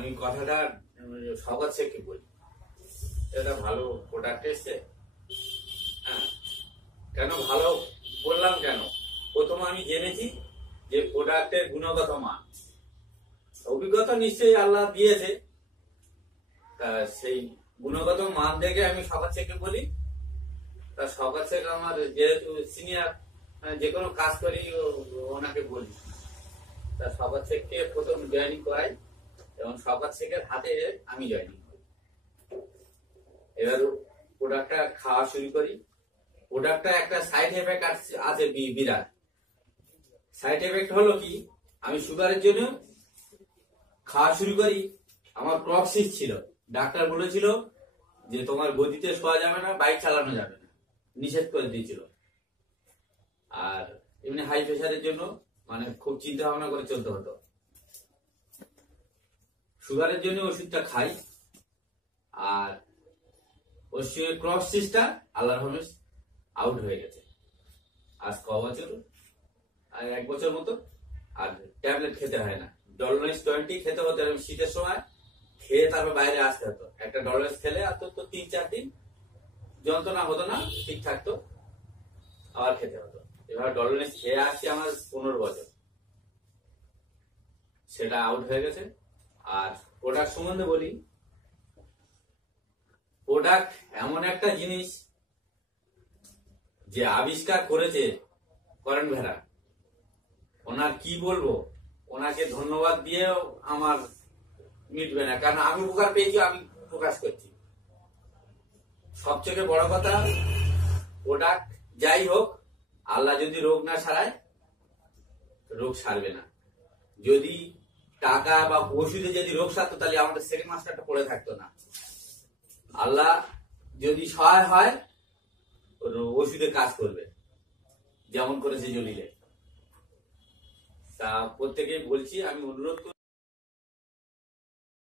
আমি কথাটা স্বাগত শেখকে বলি, এটা ভালো প্রোডাক্ট এসছে। হ্যাঁ, কেন ভালো বললাম, কেন প্রথম আমি জেনেছি যে প্রোডাক্টের গুণগত মান। অভিজ্ঞতা নিশ্চয়ই আল্লাহ দিয়েছে, তা সেই গুণগত মান দেখে আমি স্বাগত শেখকে বলি। তা স্বাগত শেখ আমার যেহেতু সিনিয়র, যে কোনো কাজ করি ওনাকে বলি। তা স্বাগত শেখকে প্রথম জয়েনিং করাই এবং স্বাগত শেখের হাতে আমি জয়েনিং করি। এবার প্রোডাক্টটা খাওয়া শুরু করি। প্রোডাক্টটা একটা সাইড এফেক্ট আছে বিরাট। সাইড এফেক্ট হলো কি, আমি সুগারের জন্য খাওয়া শুরু করি। আমার ক্রক্সিস ছিল, ডাক্তার বলেছিল যে তোমার গদিতে শোয়া যাবে না, বাইক চালানো যাবে না, নিষেধ করে দিয়েছিল। আর এমনি হাই প্রেশারের জন্য মানে খুব চিন্তা ভাবনা করে চলতে হতো। সুগারের জন্য ওষুধটা খাই, আর ওর সঙ্গে ক্রক্সিসটা আল্লাহর রহমতে আউট হয়ে গেছে। আজ ক বছর, আর 1 বছর মতো। আর ট্যাবলেট খেতে হয় না, ডলনেস 20 খেতে হতো। শীতের সময় খেয়ে তারপর বাইরে আসতে হতো। একটা ডলনেস খেলে আর তো 3-4 দিন যন্ত্রণা হতো না, ঠিক থাকতো, আবার খেতে হতো। এবার ডলনেস খেয়ে আসছি আমার 15 বছর, সেটা আউট হয়ে গেছে। আর প্রোডাক্ট সম্বন্ধে বলি, প্রোডাক্ট এমন একটা জিনিস যে আবিষ্কার করেছে করেন ভেড়া, ওনার কি বলবো, ওনাকে ধন্যবাদ দিয়েও আমার মিটবে না। কারণ আমি উপকার পেয়েছি, আমি প্রকাশ করছি। সবচেয়ে বড় কথা, প্রোডাক্ট যাই হোক, আল্লাহ যদি রোগ না সারায়, রোগ সারবে না। যদি টাকা বা ওষুধে যদি রোগ সারতো, তাহলে আমাদের সেকেন্ড মাস্টারটা পড়ে থাকতো না। আল্লাহ যদি সহায় হয়, ওষুধে কাজ করবে, যেমন করেছে জলিলে। তা প্রত্যেকেই বলছি, আমি অনুরোধ